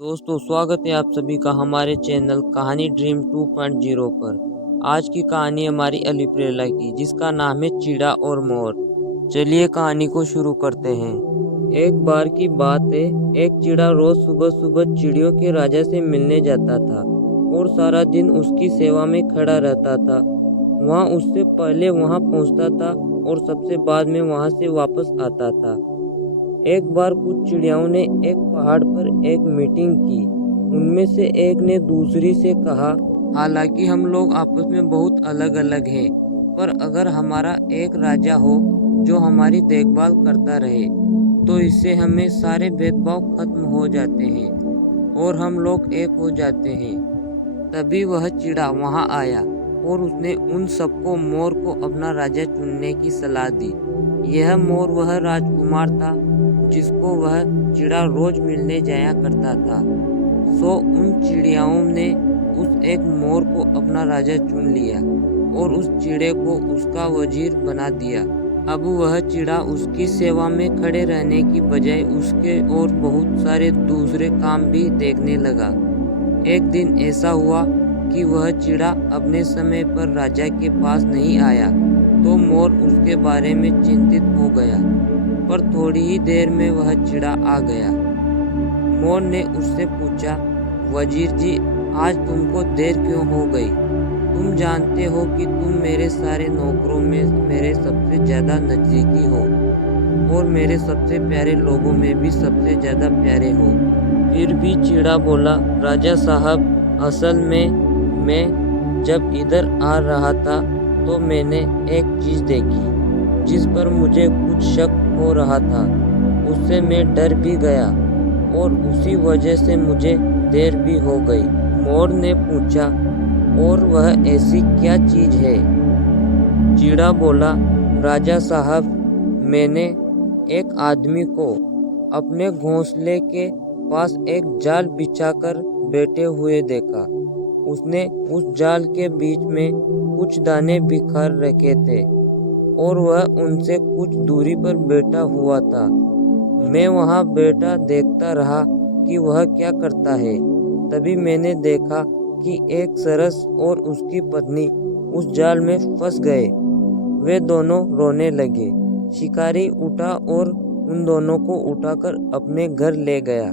दोस्तों स्वागत है आप सभी का हमारे चैनल कहानी ड्रीम 2.0 पर। आज की कहानी हमारी अली प्रेला की जिसका नाम है चिड़ा और मोर। चलिए कहानी को शुरू करते हैं। एक बार की बात है, एक चिड़ा रोज सुबह सुबह चिड़ियों के राजा से मिलने जाता था और सारा दिन उसकी सेवा में खड़ा रहता था। वहाँ उससे पहले वहाँ पहुँचता था और सबसे बाद में वहाँ से वापस आता था। एक बार कुछ चिड़ियाओं ने एक पहाड़ पर एक मीटिंग की। उनमें से एक ने दूसरी से कहा, हालांकि हम लोग आपस में बहुत अलग अलग हैं, पर अगर हमारा एक राजा हो जो हमारी देखभाल करता रहे तो इससे हमें सारे भेदभाव खत्म हो जाते हैं और हम लोग एक हो जाते हैं। तभी वह चिड़ा वहां आया और उसने उन सबको मोर को अपना राजा चुनने की सलाह दी। यह मोर वह राजकुमार था जिसको वह चिड़ा रोज मिलने जाया करता था। सो उन चिड़ियाओं ने उस एक मोर को अपना राजा चुन लिया और उस चिड़े को उसका वजीर बना दिया। अब वह चिड़ा उसकी सेवा में खड़े रहने की बजाय उसके और बहुत सारे दूसरे काम भी देखने लगा। एक दिन ऐसा हुआ कि वह चिड़ा अपने समय पर राजा के पास नहीं आया तो मोर उसके बारे में चिंतित हो गया, पर थोड़ी ही देर में वह चिड़ा आ गया। मोर ने उससे पूछा, वजीर जी, आज तुमको देर क्यों हो गई? तुम जानते हो कि तुम मेरे सारे नौकरों में मेरे सबसे ज़्यादा नज़दीकी हो और मेरे सबसे प्यारे लोगों में भी सबसे ज़्यादा प्यारे हो। फिर भी चिड़ा बोला, राजा साहब, असल में मैं जब इधर आ रहा था तो मैंने एक चीज़ देखी जिस पर मुझे कुछ शक हो रहा था। उससे मैं डर भी गया और उसी वजह से मुझे देर भी हो गई। मोर ने पूछा, और वह ऐसी क्या चीज़ है? चिड़ा बोला, राजा साहब, मैंने एक आदमी को अपने घोंसले के पास एक जाल बिछाकर बैठे हुए देखा। उसने उस जाल के बीच में कुछ दाने बिखर रखे थे और वह उनसे कुछ दूरी पर बैठा हुआ था। मैं वहां बैठा देखता रहा कि वह क्या करता है। तभी मैंने देखा कि एक सरस और उसकी पत्नी उस जाल में फंस गए। वे दोनों रोने लगे। शिकारी उठा और उन दोनों को उठाकर अपने घर ले गया।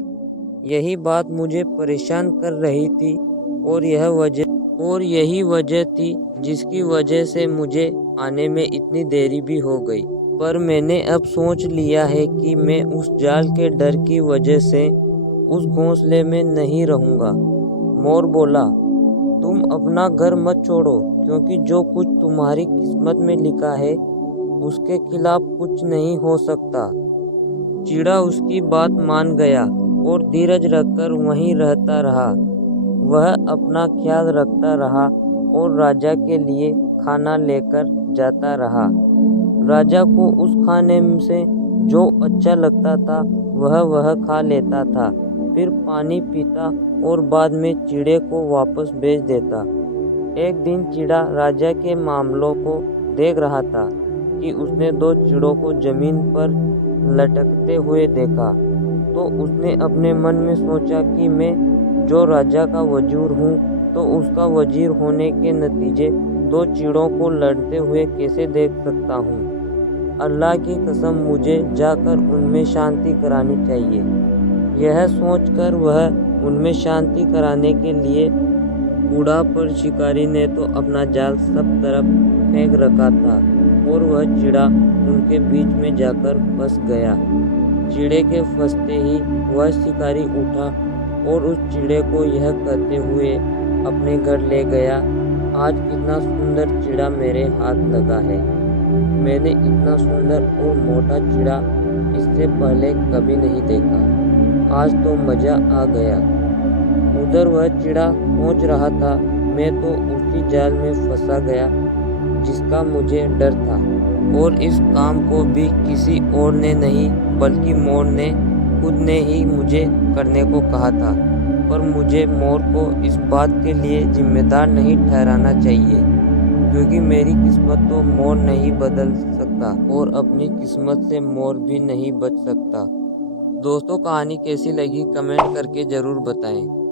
यही बात मुझे परेशान कर रही थी और यही वजह थी जिसकी वजह से मुझे आने में इतनी देरी भी हो गई। पर मैंने अब सोच लिया है कि मैं उस जाल के डर की वजह से उस घोंसले में नहीं रहूंगा। मोर बोला, तुम अपना घर मत छोड़ो, क्योंकि जो कुछ तुम्हारी किस्मत में लिखा है उसके खिलाफ कुछ नहीं हो सकता। चिड़ा उसकी बात मान गया और धीरज रखकर वहीं रहता रहा। वह अपना ख्याल रखता रहा और राजा के लिए खाना लेकर जाता रहा। राजा को उस खाने से जो अच्छा लगता था वह खा लेता था, फिर पानी पीता और बाद में चिड़े को वापस भेज देता। एक दिन चिड़ा राजा के मामलों को देख रहा था कि उसने दो चिड़ों को जमीन पर लटकते हुए देखा। तो उसने अपने मन में सोचा कि मैं जो राजा का वजीर हूँ तो उसका वजीर होने के नतीजे दो चिड़ों को लड़ते हुए कैसे देख सकता हूँ। अल्लाह की कसम, मुझे जाकर उनमें शांति करानी चाहिए। यह सोचकर वह उनमें शांति कराने के लिए उड़ा, पर शिकारी ने तो अपना जाल सब तरफ फेंक रखा था और वह चिड़ा उनके बीच में जाकर फंस गया। चिड़े के फंसते ही वह शिकारी उठा और उस चिड़े को यह कहते हुए अपने घर ले गया, आज कितना सुंदर चिड़ा मेरे हाथ लगा है। मैंने इतना सुंदर और मोटा चिड़ा इससे पहले कभी नहीं देखा। आज तो मज़ा आ गया। उधर वह चिड़ा सोच रहा था, मैं तो उसी जाल में फंसा गया जिसका मुझे डर था, और इस काम को भी किसी और ने नहीं बल्कि मोर ने खुद ने ही मुझे करने को कहा था। पर मुझे मोर को इस बात के लिए जिम्मेदार नहीं ठहराना चाहिए, क्योंकि मेरी किस्मत तो मोर नहीं बदल सकता और अपनी किस्मत से मोर भी नहीं बच सकता। दोस्तों, कहानी कैसी लगी कमेंट करके ज़रूर बताएं।